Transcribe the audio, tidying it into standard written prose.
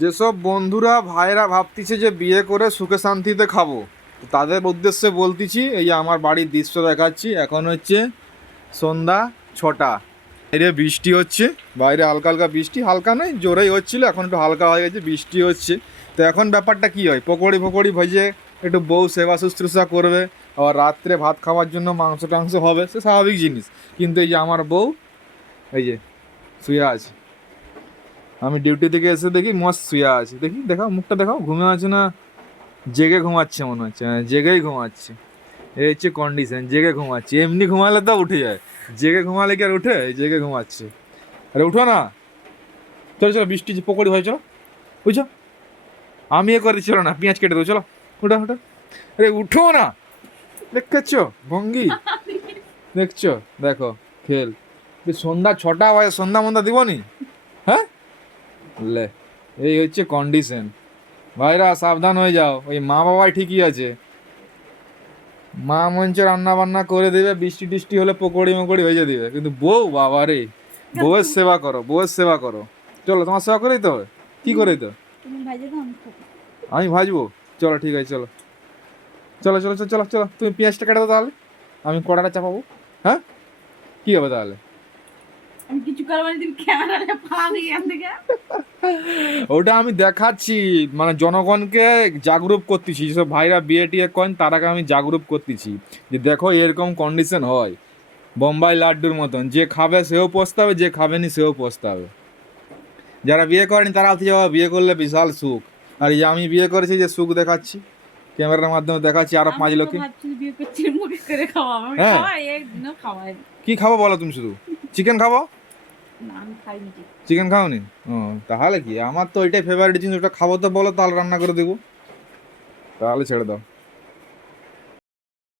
যেসব বন্ধুরা ভাইরা ভাবতেছে যে বিয়ে করে সুখে শান্তিতে খাবো, তো তাদের উদ্দেশ্যে বলতেছি, এই যে আমার বাড়ির দৃশ্য দেখাচ্ছি। এখন হচ্ছে সন্ধ্যা 6টা, বাইরে বৃষ্টি হচ্ছে। বাইরে হালকা হালকা বৃষ্টি, হালকা নয় জোরেই হচ্ছিলো, এখন একটু হালকা হয়ে গেছে, বৃষ্টি হচ্ছে। তো এখন ব্যাপারটা কি হয়, পকোড়ি ফকোড়ি ভেজে একটু বউ সেবা শুশ্রূষা করবে, আবার রাত্রে ভাত খাওয়ার জন্য মাংস টাংস হবে, সে স্বাভাবিক জিনিস। কিন্তু এই যে আমার বউ এই যে শুয়ে আছে, আমি ডিউটি থেকে এসে দেখি মস্ত শুয়ে আছে, দেখি দেখাও মুখটা দেখাও, ঘুমে আছে না জেগে ঘুমাচ্ছে মনে হচ্ছে? হ্যাঁ, জেগেই ঘুমাচ্ছে। এই হচ্ছে কন্ডিশন, জেগে ঘুমাচ্ছে। এমনি ঘুমালে তো উঠে যায়, জেগে ঘুমালে কি আর উঠে? এই জেগে ঘুমাচ্ছে। আরে উঠো না, চলো চলো, বৃষ্টি যে পকোড়ি হয়, চলো বুঝছো, আমি এ করে চলো না, পেঁয়াজ কেটে দেবো, চলো উঠো উঠো। আরে উঠো না, দেখছ ভঙ্গি, দেখছো? দেখো খেল, সন্ধ্যা 6টা বাজে, সন্ধ্যা মন্দা দিব নি? হ্যাঁ, লে, এই হচ্ছে কন্ডিশন। ভাইরা সাবধান হয়ে যাও, ওই মা বাবাই ঠিকই আছে, মা মঞ্চে রান্না বান্না করে দেবে, বৃষ্টি টিষ্টি হলে পকোড়ি মকড়ি ভেজে দিবে, কিন্তু বউ বাবা রে, বউয়ের সেবা করো, বউয়ের সেবা করো। চলো, তোমার সেবা করেই তো হবে, কি করেই তো তুমি ভাইজে দাও, আমি খাবো। আমি ভাজবো। চলো ঠিক আছে, চলো চলো চলো চলো চলো চলো, তুমি পেঁয়াজটা কেটে দাও তাহলে, আমি কড়াটা চাপাবো। হ্যাঁ, কি হবে তাহলে? আমি কিছু করবো না, তুমি ক্যামেরা পালাবি এখান থেকে। ওটা আমি দেখাচ্ছি, মানে জনগণকে জাগরুক করতেছি, যেসব ভাইরা বিয়ে টিয়ে করেন তারাকে আমি জাগরুক করতেছি যে দেখো এরকম কন্ডিশন হয়, বোম্বাই লাড্ডুর মতন, যে খাবে সেও পস্তাবে, যে খাবেনি সেও পস্তাবে। যারা বিয়ে করেনি তারা হচ্ছে বাবা বিয়ে করলে বিশাল সুখ, আর এই যে আমি বিয়ে করেছি যে সুখ দেখাচ্ছি, ক্যামেরার মাধ্যমে দেখাচ্ছি আরো 5 আমি তো লোকে। ভাবছি বিয়ে করছি মুখে করে খাওয়াবো, আমি হ্যাঁ, খাওয়াই একদিনও খাওয়াই না। কি খাবো বলো তুমি? শুধু চিকেন খাবো? না, আমি খাইনি ঠিক। চিকেন খাওনি? ও, তাহলে কি, আমার তো ওইটাই ফেভারিট জিনিস, ওটা খাবো তো বলো, তাহলে রান্না করে দেবো, তাহলে ছেড়ে দাও।